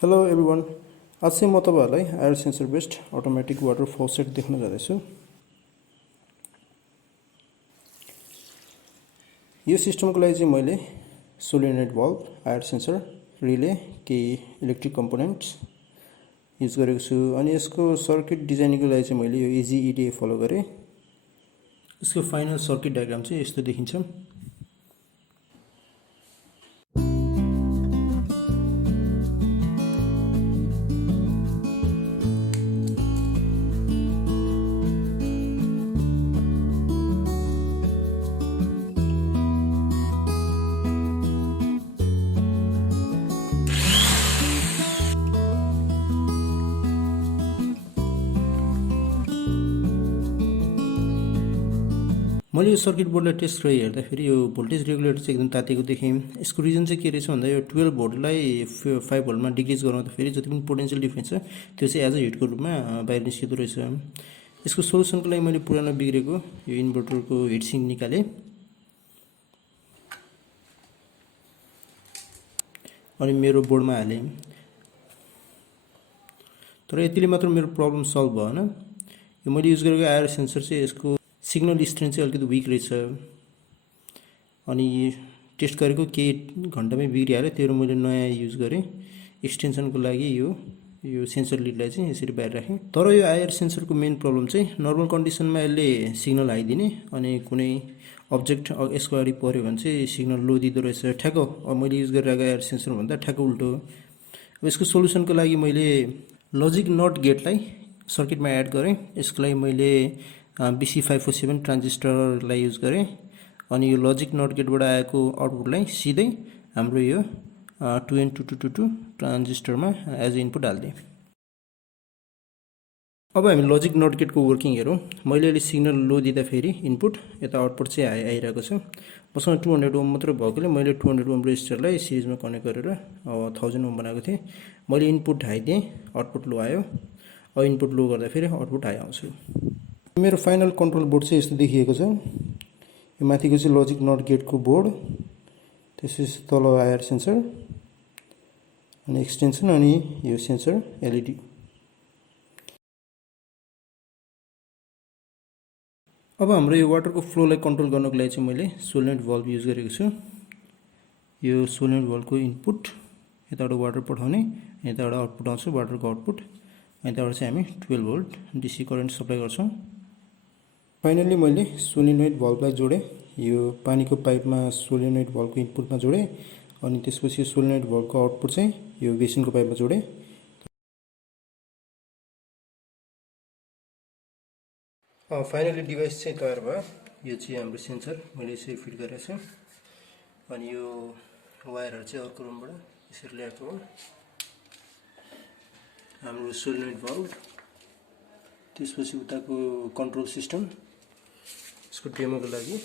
Hello everyone, आज चाहिँ म तपाईहरुलाई air sensor based automatic water faucet देखाउन जाँदैछु। यो सिस्टमको लागि चाहिँ मैले solenoid valve, air sensor, relay, केही इलेक्ट्रिक कम्पोनेन्ट्स युज गरेको छु। अनि यसको सर्किट डिजाइनिङको लागि चाहिँ मैले यो इजी EDA फलो गरे। यसको फाइनल सर्किट डायग्राम चाहिँ यस्तो देखिन्छ। मैले यो सर्किट बोर्डलाई टेस्ट गरी हेर्दाखेरि यो भोल्टेज रेगुलेटर चाहिँ एकदम तातेको देखेँ। यसको रिजन चाहिँ के रहेछ भन्दा यो 12 भोल्टलाई 5 भोल्टमा डिक्रिज गराउँदाखेरि जति पनि पोटेन्शियल डिफरेन्स छ त्यो चाहिँ एज अ हिटको रूपमा बाहिर निस्किँदो रहेछ। यसको सोलुसनको लागि मैले पुरानो बिग्रेको यो इन्भर्टरको हिट सिङ्क निकालेँ अनि मेरो बोर्डमा हालेँ। तर यतिले मात्र मेरो प्रब्लम सल्भ भएन। यो मैले युज गरेको एयर सेन्सर चाहिँ यसको सिग्नल स्ट्रेन्थ चाहिँ अलिकति विक रहेछ। अनि टेस्ट गरेको केही घण्टामै बिग्रिहाल्यो। त्यही मैले नयाँ युज गरेँ। एक्सटेन्सनको लागि यो सेन्सर लिडलाई चाहिँ यसरी बाहिर राखेँ। तर यो एयर सेन्सरको मेन प्रब्लम चाहिँ नर्मल कन्डिसनमा यसले सिग्नल हाई दिने अनि कुनै अब्जेक्ट यसको अगाडि पर्यो भने चाहिँ सिग्नल लो दिँदो रहेछ। ठ्याक्क मैले युज गरिरहेको एयर सेन्सर भन्दा ठ्याक्क उल्टो। अब यसको सोलुसनको लागि मैले लजिक नट गेटलाई सर्किटमा एड गरेँ। यसको लागि मैले BC547 ट्रान्जिस्टरलाई युज गरेँ अनि यो लजिक नट गेटबाट आएको आउटपुटलाई सिधै हाम्रो यो 2N2222 ट्रान्जिस्टरमा एज अ इनपुट हाल्दिएँ। अब हामी लजिक नट गेटको वर्किङ हेरौँ। मैले अहिले सिग्नल लो दिँदाखेरि इनपुट यता आउटपुट चाहिँ आइरहेको छ। मसँग 200 ओम मात्र भएकोले मैले 200 ओम रेजिस्टरलाई सिरिजमा कनेक्ट गरेर 1000 ओम बनाएको थिएँ। मैले इनपुट हाई दिएँ, आउटपुट लो आयो। अब इनपुट लो गर्दाखेरि आउटपुट हाई आउँछ। मेरो फाइनल कन्ट्रोल बोर्ड चाहिँ यस्तो देखिएको छ। यो माथिको चाहिँ लजिक नट गेटको बोर्ड, त्यसपछि तल एयर सेन्सर अनि एक्सटेन्सन अनि यो सेन्सर LED। अब हाम्रो यो वाटरको फ्लोलाई कन्ट्रोल गर्नको लागि चाहिँ मैले सोलिनोइड वाल्भ युज गरेको छु। यो सोलिनोइड वाल्भको इनपुट यताबाट वाटर पठाउने, यताबाट आउटपुट आउँछ वाटरको आउटपुट। यताबाट चाहिँ हामी 12 भोल्ट DC करेन्ट सप्लाई गर्छौँ। फाइनली मैले सोलिनोइड वाल्भलाई जोडेँ। यो पानीको पाइपमा सोलिनोइड वाल्भको इनपुटमा जोडेँ अनि त्यसपछि सोलिनोइड वाल्भको आउटपुट चाहिँ यो बेसिनको पाइपमा जोडेँ। फाइनली डिभाइस चाहिँ तयार भयो। यो चाहिँ हाम्रो सेन्सर मैले यसरी फिट गरेको छु अनि यो वायरहरू चाहिँ अर्को रुमबाट यसरी ल्याएको हो। हाम्रो सोलिनोइड वाल्भ, त्यसपछि उताको कन्ट्रोल सिस्टम, यसको डेमोको लागि